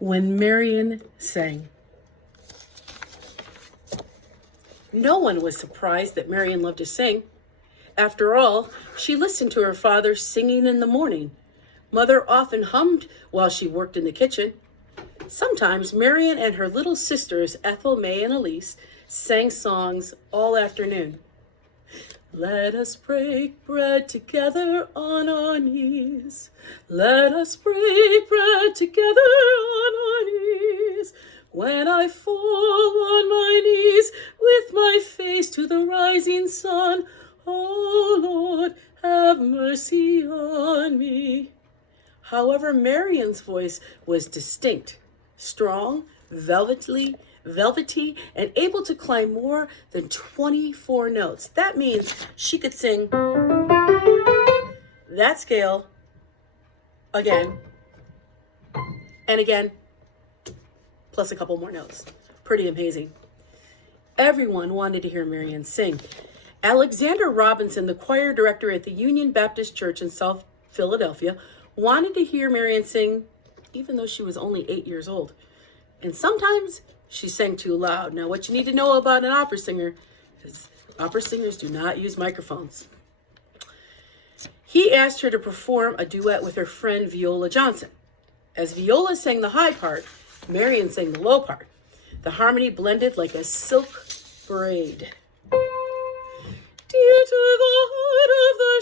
when Marian sang. No one was surprised that Marian loved to sing. After all, she listened to her father singing in the morning. Mother often hummed while she worked in the kitchen. Sometimes Marian and her little sisters, Ethel, May, and Elise, sang songs all afternoon. Let us break bread together on our knees. Let us break bread together on our knees. When I fall on my knees with my face to the rising sun, oh Lord, have mercy on me. However, Marian's voice was distinct, strong, velvety, and able to climb more than 24 notes. That means she could sing that scale again and again, plus a couple more notes. Pretty amazing. Everyone wanted to hear Marian sing. Alexander Robinson, the choir director at the Union Baptist Church in South Philadelphia, wanted to hear Marian sing even though she was only 8 years old. And sometimes she sang too loud. Now, what you need to know about an opera singer is opera singers do not use microphones. He asked her to perform a duet with her friend Viola Johnson. As Viola sang the high part, Marian sang the low part. The harmony blended like a silk braid. Dear to the heart of the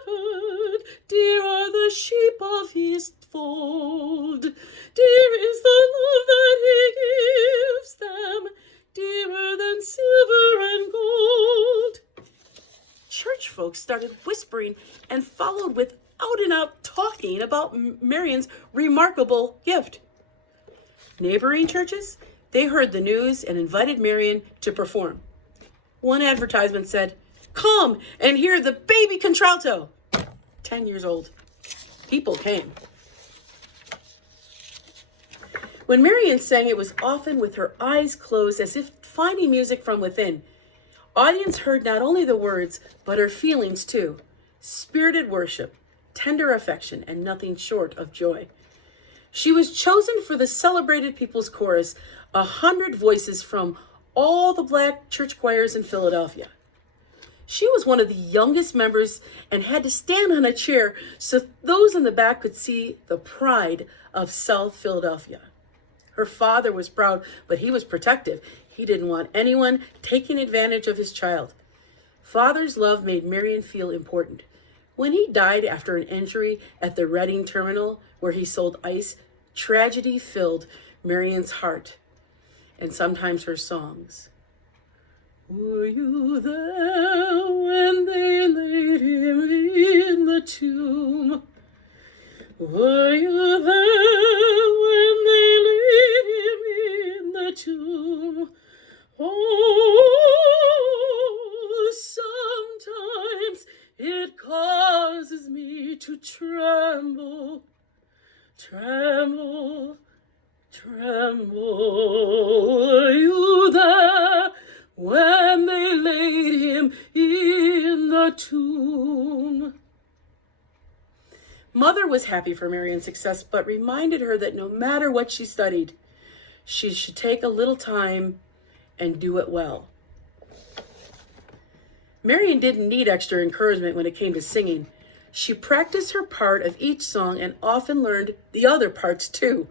shepherd, dear are the sheep of his fold. Dear is the love that he gives them, dearer than silver and gold. Church folks started whispering and followed with out-and-out talking about Marian's remarkable gift. Neighboring churches, they heard the news and invited Marian to perform. One advertisement said, "Come and hear the baby contralto." 10 years old. People came. When Marian sang, it was often with her eyes closed as if finding music from within. Audience heard not only the words, but her feelings too. Spirited worship, tender affection, and nothing short of joy. She was chosen for the Celebrated People's Chorus, 100 voices from all the black church choirs in Philadelphia. She was one of the youngest members and had to stand on a chair so those in the back could see the pride of South Philadelphia. Her father was proud, but he was protective. He didn't want anyone taking advantage of his child. Father's love made Marian feel important. When he died after an injury at the Reading terminal where he sold ice, tragedy filled Marian's heart and sometimes her songs. Were you there when they laid him in the tomb? Were you there when they laid him in the tomb? Oh, sometimes it causes me to tremble, tremble, tremble. Were you there when they laid him in the tomb? Mother was happy for Marian's success, but reminded her that no matter what she studied, she should take a little time and do it well. Marian didn't need extra encouragement when it came to singing. She practiced her part of each song and often learned the other parts too.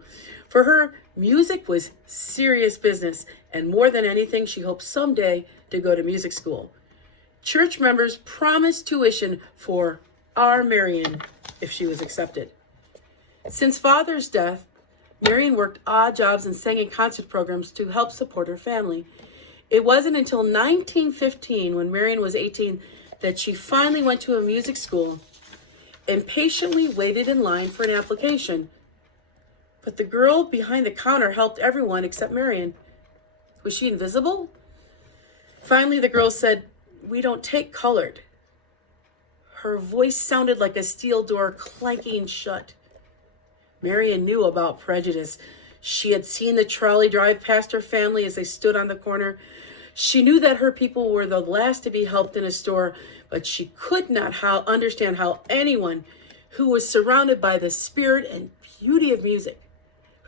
For her, music was serious business, and more than anything, she hoped someday to go to music school. Church members promised tuition for our Marian if she was accepted. Since Father's death, Marian worked odd jobs and sang in concert programs to help support her family. It wasn't until 1915, when Marian was 18, that she finally went to a music school and patiently waited in line for an application. But the girl behind the counter helped everyone except Marian. Was she invisible? Finally, the girl said, "We don't take colored." Her voice sounded like a steel door clanking shut. Marian knew about prejudice. She had seen the trolley drive past her family as they stood on the corner. She knew that her people were the last to be helped in a store, but she could not understand how anyone who was surrounded by the spirit and beauty of music,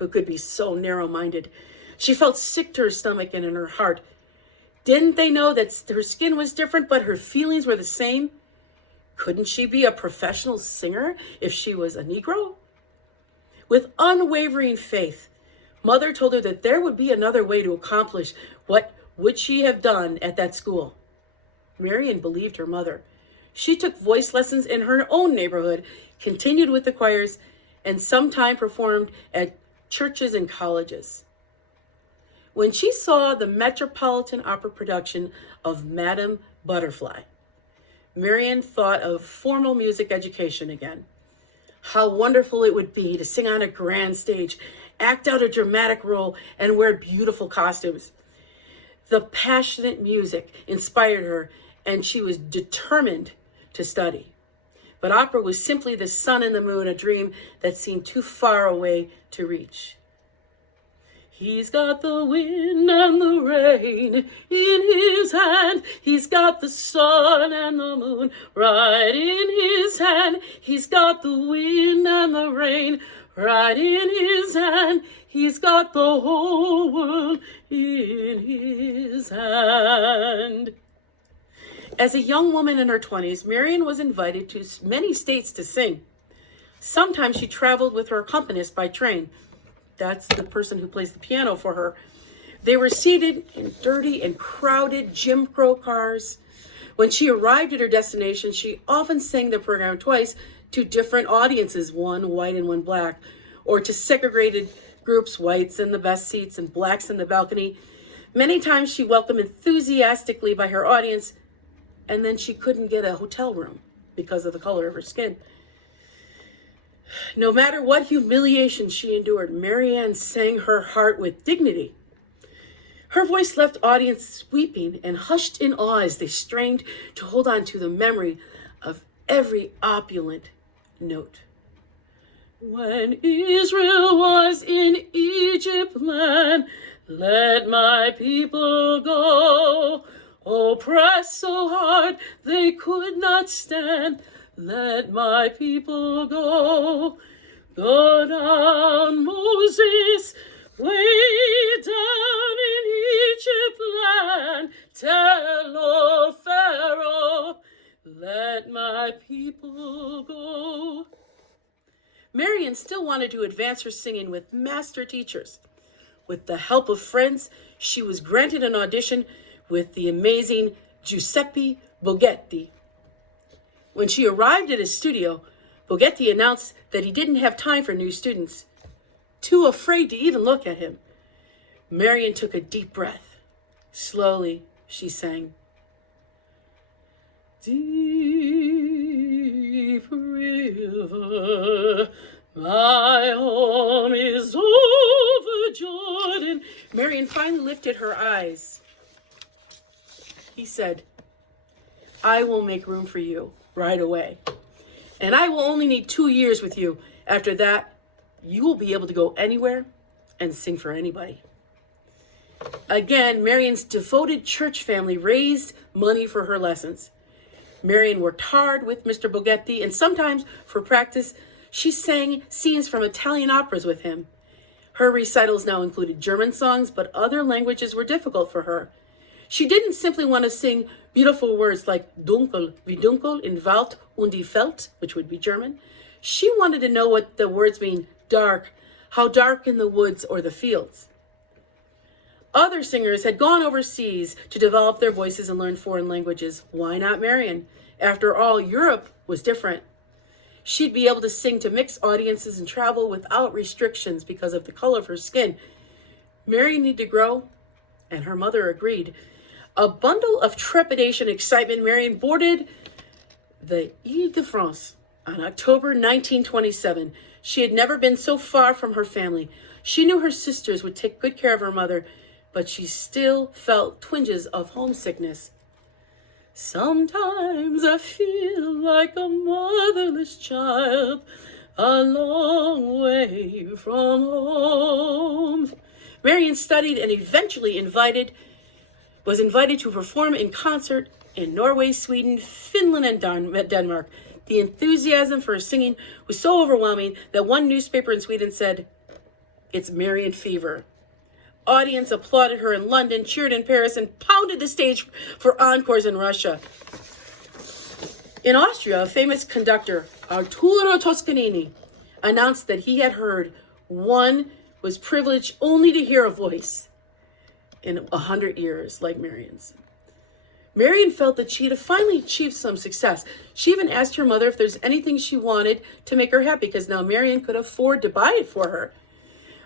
who could be so narrow-minded. She felt sick to her stomach and in her heart. Didn't they know that her skin was different, but her feelings were the same? Couldn't she be a professional singer if she was a Negro? With unwavering faith, Mother told her that there would be another way to accomplish what would she have done at that school. Marian believed her mother. She took voice lessons in her own neighborhood, continued with the choirs, and sometime performed at churches and colleges. When she saw the Metropolitan Opera production of Madame Butterfly, Marian thought of formal music education again. How wonderful it would be to sing on a grand stage, act out a dramatic role, and wear beautiful costumes. The passionate music inspired her, and she was determined to study. But opera was simply the sun and the moon, a dream that seemed too far away to reach. He's got the wind and the rain in his hand. He's got the sun and the moon right in his hand. He's got the wind and the rain right in his hand. He's got the whole world in his hand. As a young woman in her 20s, Marian was invited to many states to sing. Sometimes she traveled with her accompanist by train. That's the person who plays the piano for her. They were seated in dirty and crowded Jim Crow cars. When she arrived at her destination, she often sang the program twice to different audiences, one white and one black, or to segregated groups, whites in the best seats and blacks in the balcony. Many times she welcomed enthusiastically by her audience, and then she couldn't get a hotel room because of the color of her skin. No matter what humiliation she endured, Marian sang her heart with dignity. Her voice left audiences weeping and hushed in awe as they strained to hold on to the memory of every opulent note. When Israel was in Egypt land, let my people go. Oppressed so hard they could not stand, let my people go. Go down, Moses, way down in Egypt land. Tell, O Pharaoh, let my people go. Marian still wanted to advance her singing with master teachers. With the help of friends, she was granted an audition with the amazing Giuseppe Boghetti. When she arrived at his studio, Boghetti announced that he didn't have time for new students. Too afraid to even look at him, Marian took a deep breath. Slowly, she sang. Deep river, my home is over Jordan. Marian finally lifted her eyes. He said, I will make room for you right away. And I will only need 2 years with you. After that, you will be able to go anywhere and sing for anybody. Again, Marian's devoted church family raised money for her lessons. Marian worked hard with Mr. Boghetti, and sometimes for practice, she sang scenes from Italian operas with him. Her recitals now included German songs, but other languages were difficult for her. She didn't simply want to sing beautiful words like dunkel, wie dunkel in Wald und die Feld, which would be German. She wanted to know what the words mean, dark, how dark in the woods or the fields. Other singers had gone overseas to develop their voices and learn foreign languages. Why not Marian? After all, Europe was different. She'd be able to sing to mixed audiences and travel without restrictions because of the color of her skin. Marian needed to grow, and her mother agreed. A bundle of trepidation and excitement, Marian boarded the Ile-de-France on October 1927. She had never been so far from her family. She knew her sisters would take good care of her mother, but she still felt twinges of homesickness. Sometimes I feel like a motherless child, a long way from home. Marian studied and eventually was invited to perform in concert in Norway, Sweden, Finland, and Denmark. The enthusiasm for her singing was so overwhelming that one newspaper in Sweden said, It's Marian fever. Audience applauded her in London, cheered in Paris, and pounded the stage for encores in Russia. In Austria, a famous conductor, Arturo Toscanini, announced that he had heard one was privileged only to hear a voice in 100 years like Marian's. Marian felt that she had finally achieved some success. She even asked her mother if there's anything she wanted to make her happy, because now Marian could afford to buy it for her.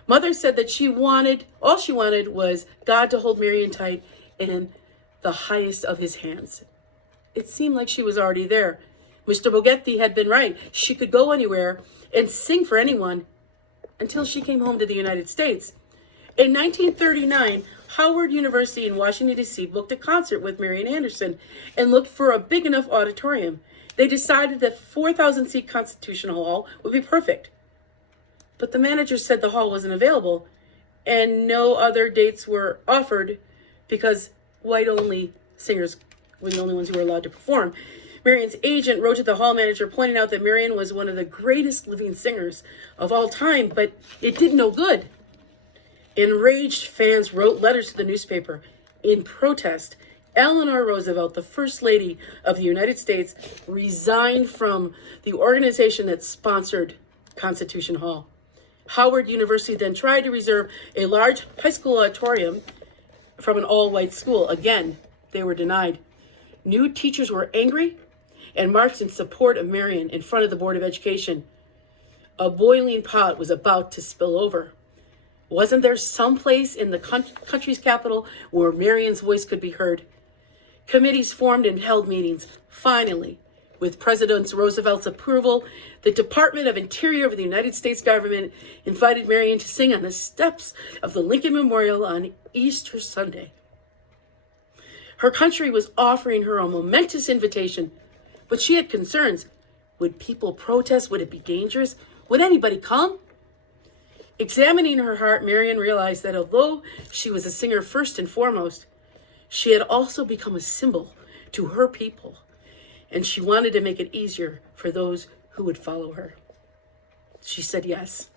Mother said that all she wanted was God to hold Marian tight in the highest of his hands. It seemed like she was already there. Mr. Boghetti had been right. She could go anywhere and sing for anyone until she came home to the United States. In 1939, Howard University in Washington, D.C. booked a concert with Marian Anderson and looked for a big enough auditorium. They decided that 4,000-seat Constitution Hall would be perfect. But the manager said the hall wasn't available and no other dates were offered because white-only singers were the only ones who were allowed to perform. Marian's agent wrote to the hall manager pointing out that Marian was one of the greatest living singers of all time, but it did no good. Enraged fans wrote letters to the newspaper. In protest, Eleanor Roosevelt, the First Lady of the United States, resigned from the organization that sponsored Constitution Hall. Howard University then tried to reserve a large high school auditorium from an all-white school. Again, they were denied. New teachers were angry and marched in support of Marian in front of the Board of Education. A boiling pot was about to spill over. Wasn't there some place in the country's capital where Marian's voice could be heard? Committees formed and held meetings. Finally, with President Roosevelt's approval, the Department of Interior of the United States government invited Marian to sing on the steps of the Lincoln Memorial on Easter Sunday. Her country was offering her a momentous invitation, but she had concerns. Would people protest? Would it be dangerous? Would anybody come? Examining her heart, Marian realized that although she was a singer first and foremost, she had also become a symbol to her people, and she wanted to make it easier for those who would follow her. She said yes.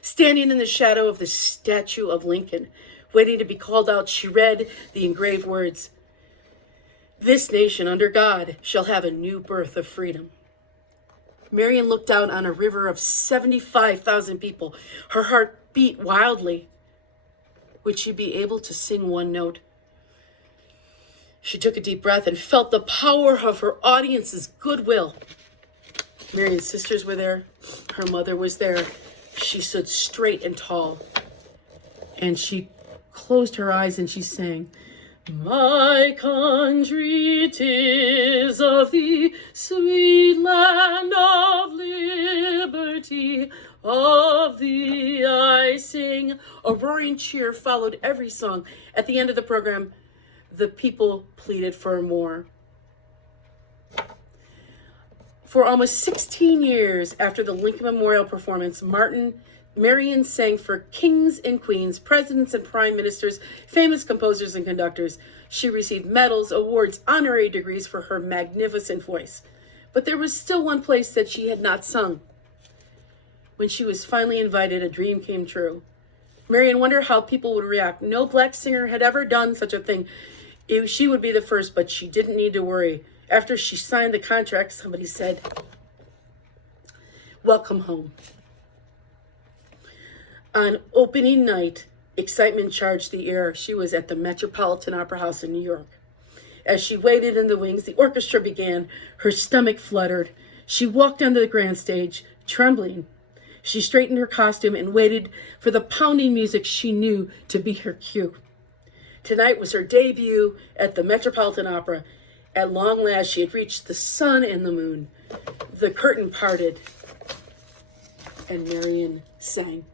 Standing in the shadow of the statue of Lincoln, waiting to be called out, she read the engraved words, "This nation under God shall have a new birth of freedom." Marian looked down on a river of 75,000 people. Her heart beat wildly. Would she be able to sing one note? She took a deep breath and felt the power of her audience's goodwill. Marian's sisters were there. Her mother was there. She stood straight and tall. And she closed her eyes and she sang, "My country, 'tis of thee, sweet land of liberty, of thee I sing." A roaring cheer followed every song. At the end of the program, the people pleaded for more. For almost 16 years after the Lincoln Memorial performance, Marian sang for kings and queens, presidents and prime ministers, famous composers and conductors. She received medals, awards, honorary degrees for her magnificent voice. But there was still one place that she had not sung. When she was finally invited, a dream came true. Marian wondered how people would react. No black singer had ever done such a thing. She would be the first, but she didn't need to worry. After she signed the contract, somebody said, "Welcome home." On opening night, excitement charged the air. She was at the Metropolitan Opera House in New York. As she waited in the wings, the orchestra began. Her stomach fluttered. She walked onto the grand stage, trembling. She straightened her costume and waited for the pounding music she knew to be her cue. Tonight was her debut at the Metropolitan Opera. At long last, she had reached the sun and the moon. The curtain parted, and Marian sang.